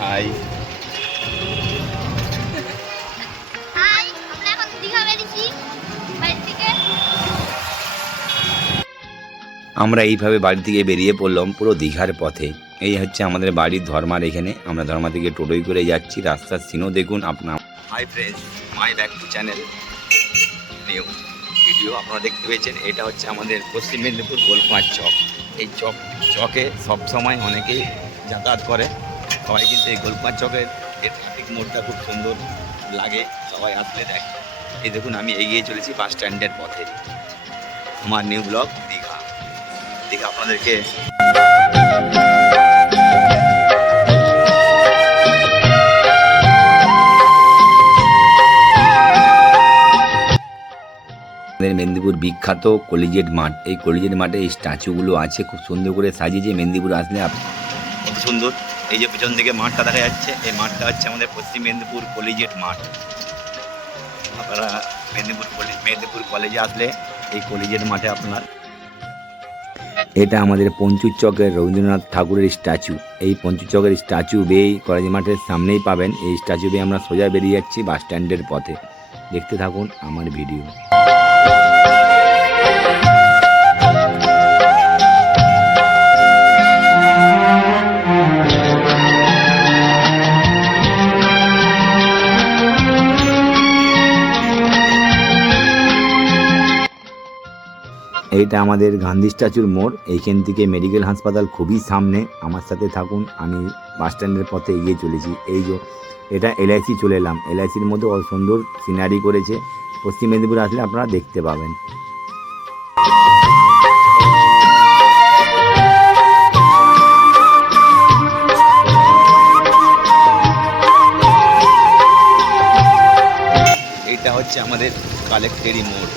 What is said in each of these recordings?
High আমরা এইভাবে বাড়ি থেকে বেরিয়ে পড়লাম পুরো দীঘার পথে। এই হচ্ছে আমাদের বাড়ির ধর্মার এখানে। আমরা ধর্মা থেকে টোটোই করে যাচ্ছি রাস্তার সিনও দেখুন আপনার hi friends my back to channel new video আপনারা দেখতে পেয়েছেন এটা হচ্ছে আমাদের পশ্চিম মেদিনীপুর গোলকুমার চক। এই চক চকে সবসময় অনেকেই যাতায়াত করে। সবাই কিন্তু এই গোলকুমার চকের এই ট্রাফিক মোড়টা খুব সুন্দর লাগে, সবাই আসলে দেখে। এই দেখুন, আমি এগিয়ে চলেছি বাস স্ট্যান্ডের পথে। আমার নিউ ব্লগ, দীঘা। দীঘা, আপনাদেরকে মেদিনীপুর বিখ্যাত কলিজেট মাঠ। এই কলিজেট মাঠে এই স্ট্যাচুগুলো আছে, খুব সুন্দর করে সাজিয়েছে মেদিনীপুর আসলে কত সুন্দর। এই যে পেছন দিকে মাঠটা দেখা যাচ্ছে, এই মাঠটা হচ্ছে আমাদের পশ্চিম মেদিনীপুর কলিজেট মাঠ। আপনারা মেদিনীপুর কলেজ মেদিনীপুর কলেজে আসলে এই কলেজের মাঠে আপনার। এটা আমাদের পঞ্চুর চকের রবীন্দ্রনাথ ঠাকুরের স্ট্যাচু। এই পঞ্চুর চকের স্ট্যাচু বেয়েই কলেজ মাঠের সামনেই পাবেন। এই স্ট্যাচু বেয়ে আমরা সোজা বেরিয়ে যাচ্ছি বাস স্ট্যান্ডের পথে। দেখতে থাকুন আমার ভিডিও। এইটা আমাদের গান্ধী স্ট্যাচুর মোড়। এইখান থেকে মেডিকেল হাসপাতাল খুবই সামনে। আমার সাথে থাকুন, আমি বাস স্ট্যান্ডের পথে এগিয়ে চলেছি। এই যে, এটা এলআইসি চলে এলাম। এলআইসির মধ্যে অত সুন্দর সিনারি করেছে। পশ্চিম মেদিনীপুর আসলে আপনারা দেখতে পাবেন। এইটা হচ্ছে আমাদের কালেক্টেরি মোড়।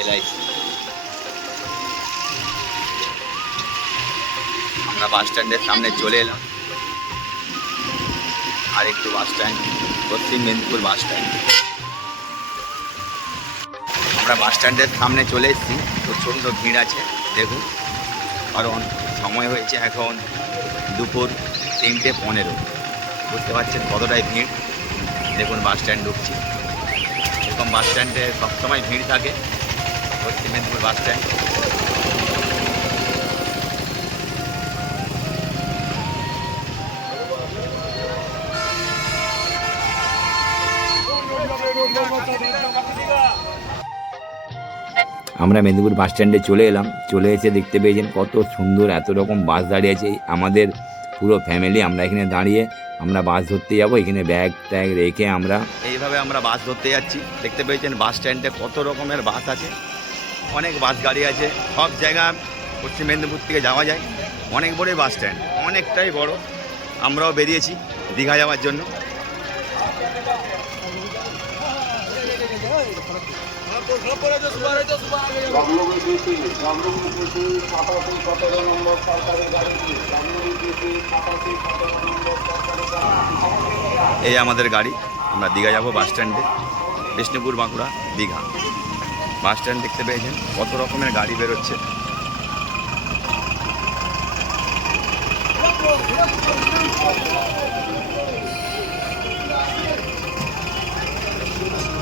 এলআইসি আমরা বাস স্ট্যান্ডের সামনে চলে এলাম। আর একটু বাস স্ট্যান্ড পশ্চিম মেদিনীপুর বাস স্ট্যান্ড আমরা বাস স্ট্যান্ডের সামনে চলে এসেছি। প্রচণ্ড ভিড় আছে, দেখুন। কারণ সময় হয়েছে এখন দুপুর তিনটে পনেরো। বুঝতে পারছেন কতটাই ভিড়? দেখুন বাস স্ট্যান্ড ঢুকছি। এরকম বাস স্ট্যান্ডে সবসময় ভিড় থাকে। পশ্চিম মেদিনীপুর বাস স্ট্যান্ড আমরা মেদিনীপুর বাস স্ট্যান্ডে চলে এলাম। চলে এসে দেখতে পেয়েছেন কত সুন্দর এত রকম বাস দাঁড়িয়ে আছে। আমাদের পুরো ফ্যামিলি আমরা এখানে দাঁড়িয়ে আমরা বাস ধরতে যাব। এখানে ব্যাগ ট্যাগ রেখে আমরা এইভাবে আমরা বাস ধরতে যাচ্ছি। দেখতে পেয়েছেন বাস স্ট্যান্ডে কত রকমের বাস আছে। অনেক বাস গাড়ি আছে, সব জায়গা পশ্চিম মেদিনীপুর থেকে যাওয়া যায়। অনেক বড়ই বাস স্ট্যান্ড অনেকটাই বড়। আমরাও বেরিয়েছি দীঘা যাওয়ার জন্য। এই আমাদের গাড়ি, আমরা দীঘা যাব বাস স্ট্যান্ডে বিষ্ণুপুর, বাঁকুড়া, দীঘা। বাস স্ট্যান্ড দেখতে পেয়েছেন। কত রকমের গাড়ি বেরোচ্ছে।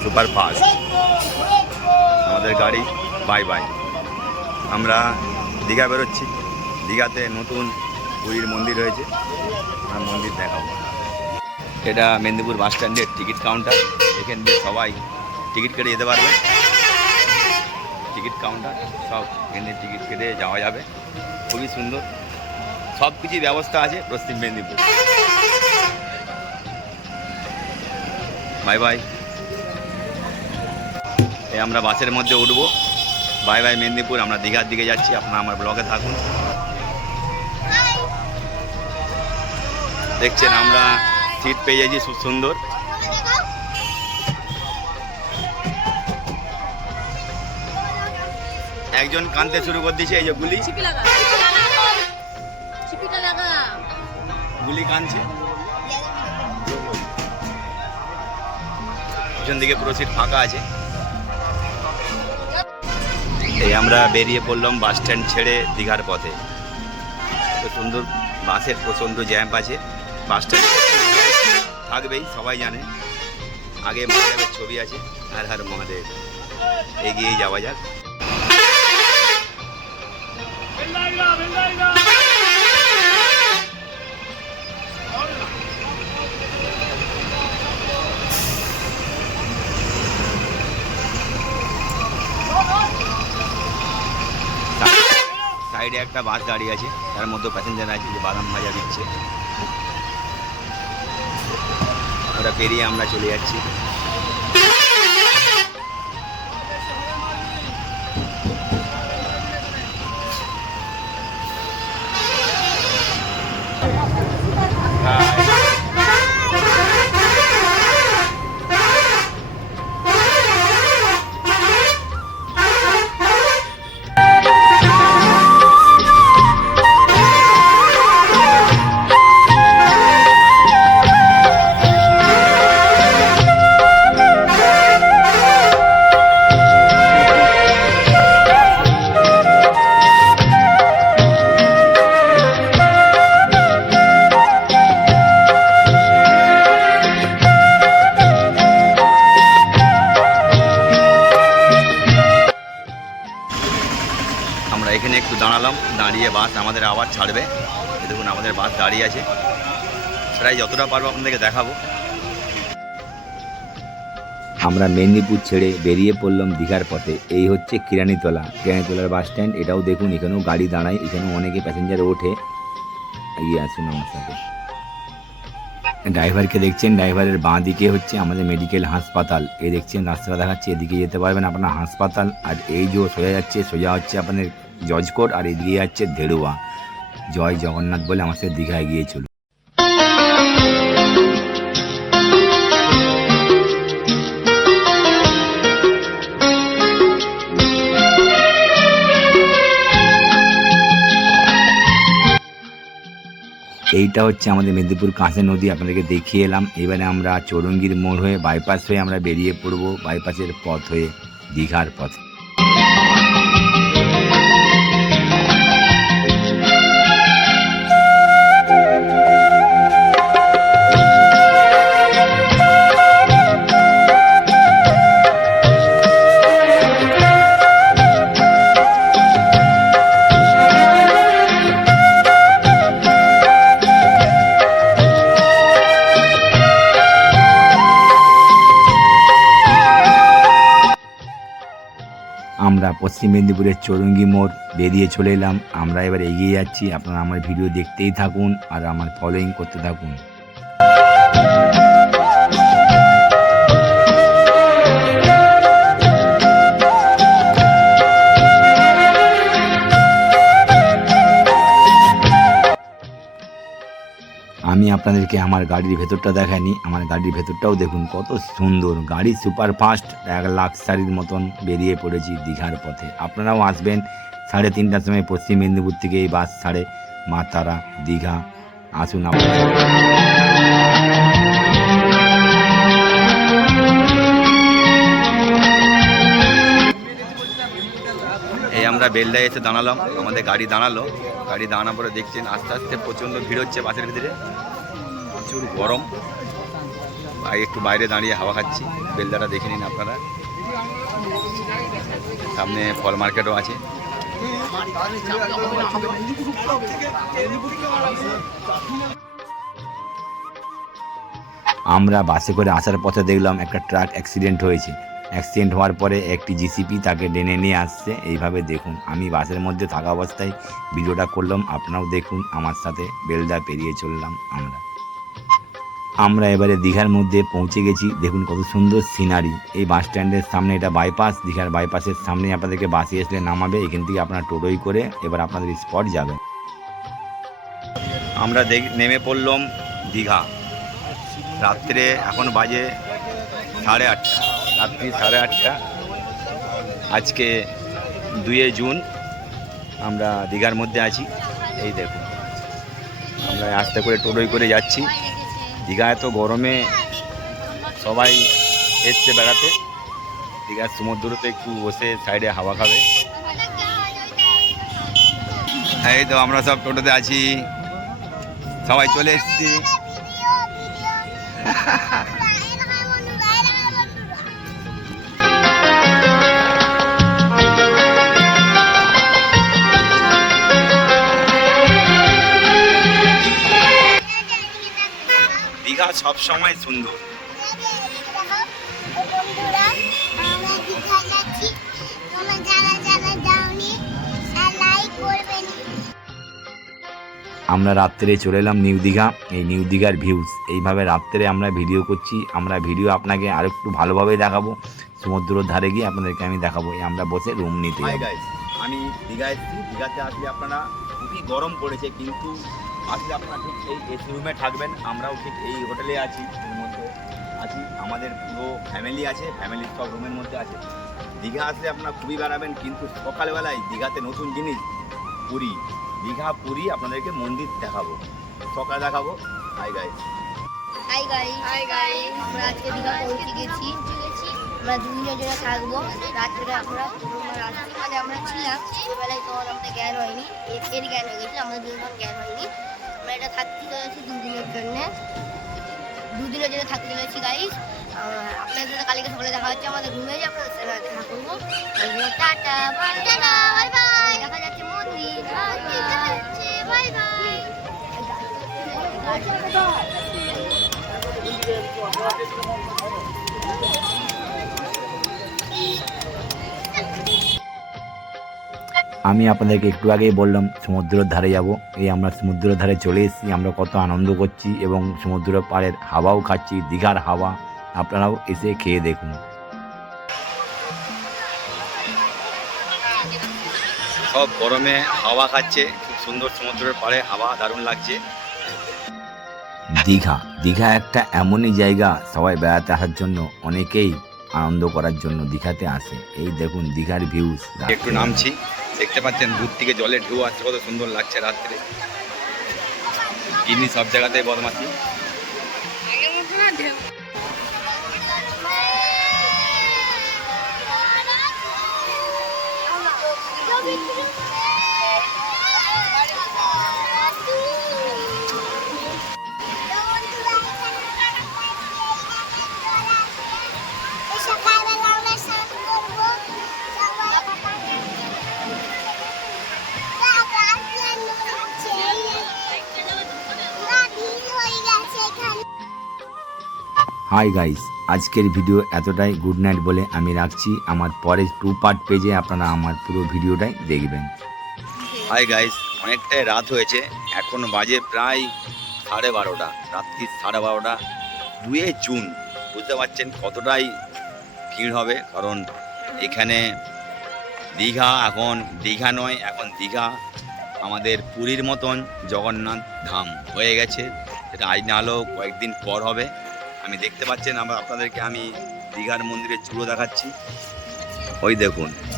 সুপার ফাস্ট আমাদের গাড়ি বাই বাই আমরা দীঘা বেরোচ্ছি। দীঘাতে নতুন পুরীর মন্দির রয়েছে আমরা মন্দির দেখাবো। এটা মেদিনীপুর বাস স্ট্যান্ডের টিকিট কাউন্টার এখান দিয়ে সবাই টিকিট কেটে যেতে পারবে। টিকিট কাউন্টার সব ট্রেনের টিকিট কেটে যাওয়া যাবে। খুবই সুন্দর। সব কিছুই ব্যবস্থা আছে পশ্চিম মেদিনীপুর। Bye bye. এই আমরা বাসের মধ্যে উঠবো। বাই বাই মেদিনীপুর আমরা দীঘার দিকে যাচ্ছি। আপনারা আমার ব্লগে থাকুন। দেখছেন আমরা সিট পেয়ে যাচ্ছি খুব সুন্দর। একজন কানতে শুরু করে দিয়েছে এই যে গুলি। গুলি কানছে পিছন দিকে পুরো সিট ফাঁকা আছে। এই আমরা বেরিয়ে পড়লাম বাস স্ট্যান্ড ছেড়ে দীঘার পথে। কত সুন্দর বাসের প্রচণ্ড জ্যাম আছে। বাসটা থাকবেই সবাই জানে। আগে মহাদেবের ছবি আছে আর হার মহাদেব। এগিয়ে যাওয়া যাক। সাইডে একটা বাস দাঁড়িয়ে আছে, তার মধ্যে প্যাসেঞ্জার আছে, যে বাদাম ভাজা দিচ্ছে। ওটা পেরিয়ে আমরা চলে যাচ্ছি। দাঁড়িয়ে বাস আমাদের আবার ছাড়বে। দেখুন, আমাদের বাস দাঁড়িয়ে আছে। প্রায় যতটা পারব আপনাদেরকে দেখাবো। আমরা মেদিনীপুর ছেড়ে বেরিয়ে পড়লাম দীঘার পথে। এই হচ্ছে কিরানিতলা। কিরানিতলার বাস স্ট্যান্ড, এটাও দেখুন, এখানেও গাড়ি দাঁড়ায়, এখানেও অনেকে প্যাসেঞ্জার ওঠে। এগিয়ে আসুন আমার সাথে। ড্রাইভারকে দেখছেন, ড্রাইভারের বাঁ দিকে হচ্ছে আমাদের মেডিকেল হাসপাতাল। এই দেখছেন, রাস্তাটা দেখাচ্ছে, এদিকে যেতে পারবেন আপনার হাসপাতাল। আর এই যে সোজা যাচ্ছে, সোজা হচ্ছে আপনাদের জজকোট আর এদিকে যাচ্ছে ধেড়ুয়া। জয় জগন্নাথ বলে আমার সাথে দীঘায় গিয়েছিল। এইটা হচ্ছে আমাদের মেদিনীপুর কাঁচা নদী, আপনাদেরকে দেখিয়ে এলাম। এবারে আমরা চৌরঙ্গির মোড় হয়ে বাইপাস হয়ে আমরা বেরিয়ে পড়ব বাইপাসের পথ হয়ে দীঘার পথে। পশ্চিম মেদিনীপুরের চৌরঙ্গি মোড় বেরিয়ে চলে এলাম। আমরা এবার এগিয়ে যাচ্ছি। আপনারা আমার ভিডিও দেখতেই থাকুন আর আমার ফলোয়িং করতে থাকুন। আমি আপনাদেরকে আমার গাড়ির ভেতরটা দেখাইনি। আমার গাড়ির ভেতরটাও দেখুন, কত সুন্দর। গাড়ি সুপার ফাস্ট এক লাক্সারির মতন বেরিয়ে পড়েছি দীঘার পথে। আপনারাও আসবেন সাড়ে তিনটার সময় পশ্চিম মেদিনীপুর থেকে এই বাস ছাড়ে মা তারা দীঘা। আসুন আপনারা এই আমরা বেলদায় এসে দাঁড়ালাম। আমাদের গাড়ি দাঁড়াল। গাড়ি দাঁড়ানোর পরে দেখছেন আস্তে আস্তে প্রচণ্ড ভিড় হচ্ছে বাসের ভিতরে। প্রচুর গরম। একটু বাইরে দাঁড়িয়ে হাওয়া খাচ্ছি। বেলদাটা দেখে নিন আপনারা। সামনে ফল মার্কেটও আছে। আমরা বাসে করে আসার পথে দেখলাম একটা ট্রাক অ্যাক্সিডেন্ট হয়েছে। অ্যাক্সিডেন্ট হওয়ার পরে একটি জিসিপি তাকে টেনে নিয়ে আসছে। এইভাবে দেখুন, আমি বাসের মধ্যে থাকা অবস্থায় ভিডিওটা করলাম। আপনারাও দেখুন, আমার সাথে বেলদা পেরিয়ে চললাম আমরা। আমরা এবারে দীঘার মধ্যে পৌঁছে গেছি। দেখুন কত সুন্দর সিনারি এই বাস স্ট্যান্ডের সামনে এটা বাইপাস দীঘার বাইপাসের সামনে আপনাদেরকে বাসে আসলে নামাবে। এখান থেকে আপনারা টোটোই করে এবার আপনাদের স্পট যাবে। আমরা নেমে পড়লাম দীঘা। রাত্রে এখন বাজে সাড়ে আটটা। রাত্রি সাড়ে আটটা। আজকে দুয়ে জুন। আমরা দীঘার মধ্যে আছি। এই দেখুন। আমরা আস্তে করে টোটোই করে যাচ্ছি। দীঘা তো গরমে সবাই এসছে বেড়াতে। দীঘার সমুদ্রতে একটু বসে সাইডে হাওয়া খাবে। এই তো আমরা সব টোটোতে আছি। সবাই চলে এসছি। সব সময় সুন্দর। বন্ধুরা আমরা দীঘা যাচ্ছি। তোমরা যারা যারা যাওনি লাইক করবেন আমরা রাত্রে চলে এলাম নিউ দীঘা এই নিউ দীঘার ভিউজ এইভাবে রাত্রে আমরা ভিডিও করছি আমরা ভিডিও আপনাকে আরও একটু ভালোভাবে দেখাবো। সমুদ্রের ধারে গিয়ে আপনাদেরকে আমি দেখাবো। এই আমরা বসে রুম নিতে আমি দীঘা এসেছি। দীঘাতে আসলে আপনারা খুবই গরম পড়েছে কিন্তু আসলে আপনারা ঠিক এই এসি রুমে থাকবেন আমরাও ঠিক এই হোটেলে আছি এর মধ্যে আছি। আমাদের পুরো ফ্যামিলি আছে ফ্যামিলির সব রুমের মধ্যে আছে। দীঘা আসলে আপনারা খুবই বেড়াবেন কিন্তু সকালবেলায় দীঘাতে নতুন জিনিস পুরী। দীঘা পুরী আপনাদেরকে মন্দির দেখাবো। সকালে দেখাবো। Hi guy hi guys hi guys আমরা আজকে দীঘা পৌঁছে গেছি। আমরা জন্য থাকব। রাত্রে আমরা রাত্রে আমরা ছিলাম। ছোটবেলায় তখন আমাদের জ্ঞান হয়নি। এর এর জ্ঞান হয়ে গেছিল আমাদের দুজন জ্ঞান হয়নি। আমরা এটা থাকতে চলেছি দুদিনের জন্য। দুদিনের জন্য থাকতে চলেছি গাইস আপনাদের সাথে কালকে সকালে দেখা হচ্ছে আমাদের রুমে যে আপনাদের সাথে দেখা করব। টাটা বাই বাই বাই দেখা যাচ্ছে মন্দির। বাই আমি আপনাদেরকে একটু আগেই বললাম সমুদ্রের ধারে যাব। এই আমরা সমুদ্রের ধারে চলে এসেছি আমরা কত আনন্দ করছি এবং সমুদ্রের পাড়ের হাওয়াও খাচ্ছি দীঘার হাওয়া। আপনারাও এসে খেয়ে দেখুন। সব গরমে হাওয়া খাচ্ছে খুব সুন্দর সমুদ্রের পাড়ে হাওয়া দারুণ লাগছে। দীঘা দীঘা একটা এমনই জায়গা সবাই বেড়াতে আসার জন্য অনেকেই আনন্দ করার জন্য দীঘাতে আসে। এই দেখুন দীঘার ভিউজ একটু নামছি। দেখতে পাচ্ছেন, দূর থেকে জলের ঢেউ আসছে, কত সুন্দর লাগছে রাত্রে। গিনি সব জায়গাতে বদমাছি হাই গাইস আজকের ভিডিও এতটাই। গুড নাইট বলে আমি রাখছি। আমার পরে টু পার্ট পেজে আপনারা আমার পুরো ভিডিওটাই দেখবেন। হাই গাইস অনেকটাই রাত হয়েছে। এখন বাজে প্রায় সাড়ে বারোটা। রাত্রি সাড়ে বারোটা। দুয়ে জুন। বুঝতে পারছেন কতটাই ভিড় হবে। কারণ এখানে দীঘা এখন দীঘা নয়, এখন দীঘা আমাদের পুরীর মতন জগন্নাথ ধাম হয়ে গেছে। সেটা আজ না হলেও কয়েকদিন পর হবে। আমি দেখতে পাচ্ছেন আমার আপনাদেরকে আমি দীঘার মন্দিরের চূড়ো দেখাচ্ছি। ওই দেখুন।